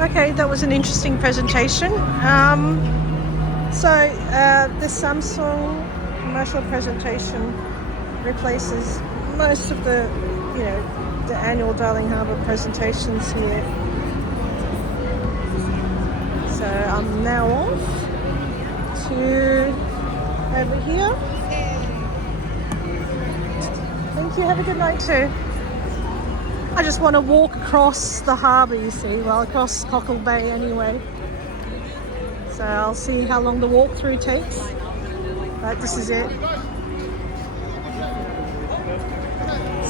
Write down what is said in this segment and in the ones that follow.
Okay, that was an interesting presentation. The Samsung commercial presentation replaces most of the, the annual Darling Harbour presentations here. So I'm now off to over here. Thank you, have a good night too. I just want to walk across the harbour, you see, well, across Cockle Bay anyway. So I'll see how long the walkthrough takes. But this is it.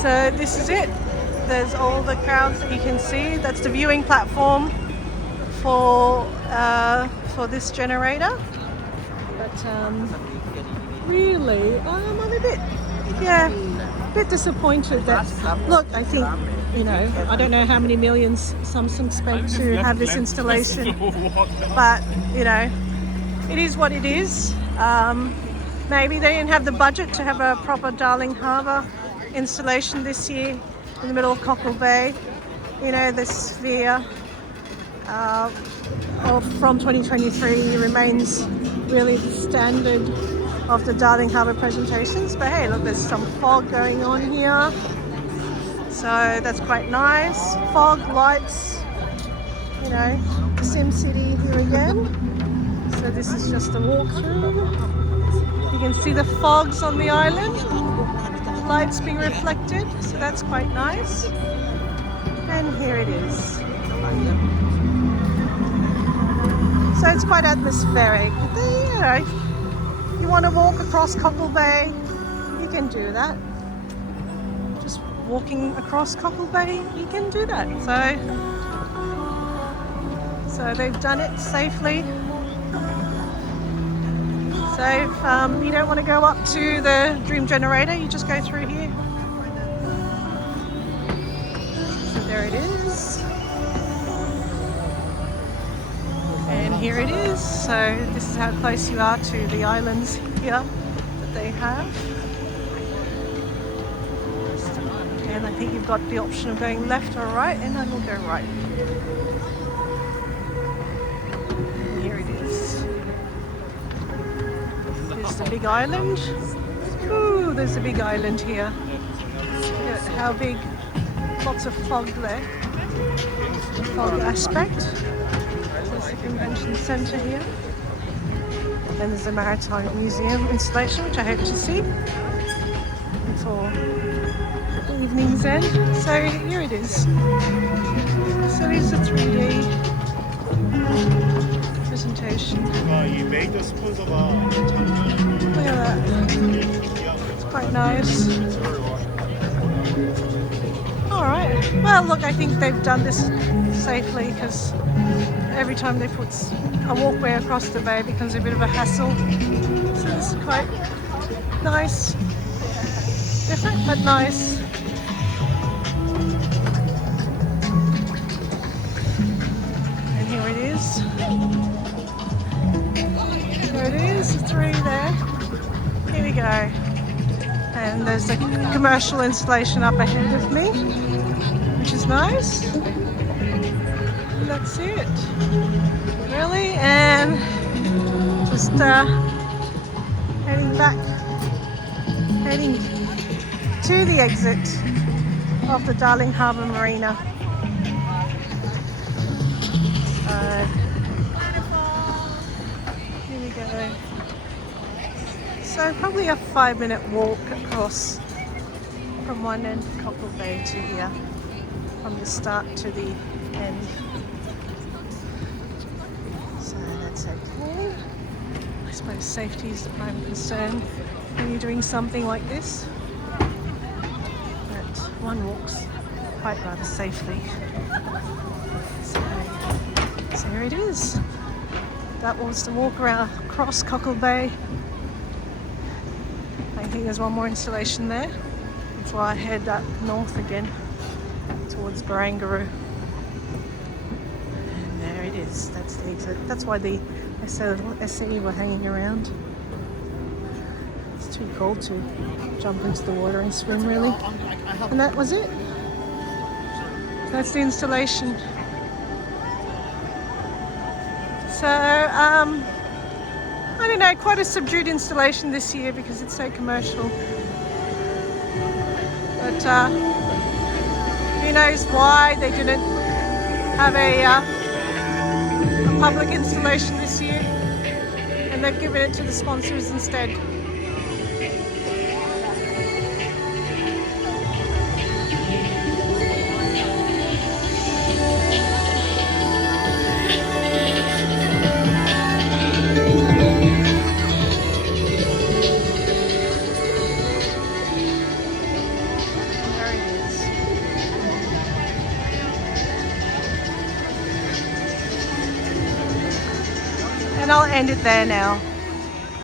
So this is it. There's all the crowds that you can see. That's the viewing platform for this generator. But really, I'm a bit disappointed that, look, I think, I don't know how many millions Samsung spent to have this installation, but, it is what it is. Maybe they didn't have the budget to have a proper Darling Harbour installation this year in the middle of Cockle Bay. The sphere from 2023 remains really the standard of the Darling Harbour presentations. But hey, look, there's some fog going on here. So that's quite nice. Fog, lights, Sim City here again. So this is just a walkthrough. You can see the fogs on the island, lights being reflected, so that's quite nice. And here it is. So it's quite atmospheric. You want to walk across Cockle Bay, you can do that. Just walking across Cockle Bay, you can do that. So they've done it safely. So if you don't want to go up to the Dream Generator, you just go through here. So there it is. And here it is. So this is how close you are to the islands here that they have. And I think you've got the option of going left or right, and I will go right. And here it is. There's the big island. Ooh, there's a big island here. Look at how big, lots of fog there. The fog aspect. There's the convention centre here. And there's the Maritime Museum installation, which I hope to see before the evening's end. So here it is. So here's the 3D presentation. Look at that. It's quite nice. Alright. Well, look, I think they've done this safely because every time they put a walkway across the bay, it becomes a bit of a hassle. So this is quite nice. Different, but nice. And here it is. There it is, the 3 there. Here we go. And there's the commercial installation up ahead of me, which is nice. And that's it. Really, and just heading to the exit of the Darling Harbour Marina. Here we go. So probably a 5-minute walk across from one end of Cockle Bay to here, from the start to the end. So that's okay. I suppose safety is the prime concern when you're doing something like this. But one walks quite rather safely. So here it is. That was the walk around across Cockle Bay. I think there's one more installation there before I head up north again towards Barangaroo. And there it is. That's the exit. That's why the SE were hanging around. It's too cold to jump into the water and swim, really. And that was it. That's the installation. So, I don't know, quite a subdued installation this year because it's so commercial. But who knows why they didn't have a public installation this year, and they've given it to the sponsors instead. And I'll end it there now.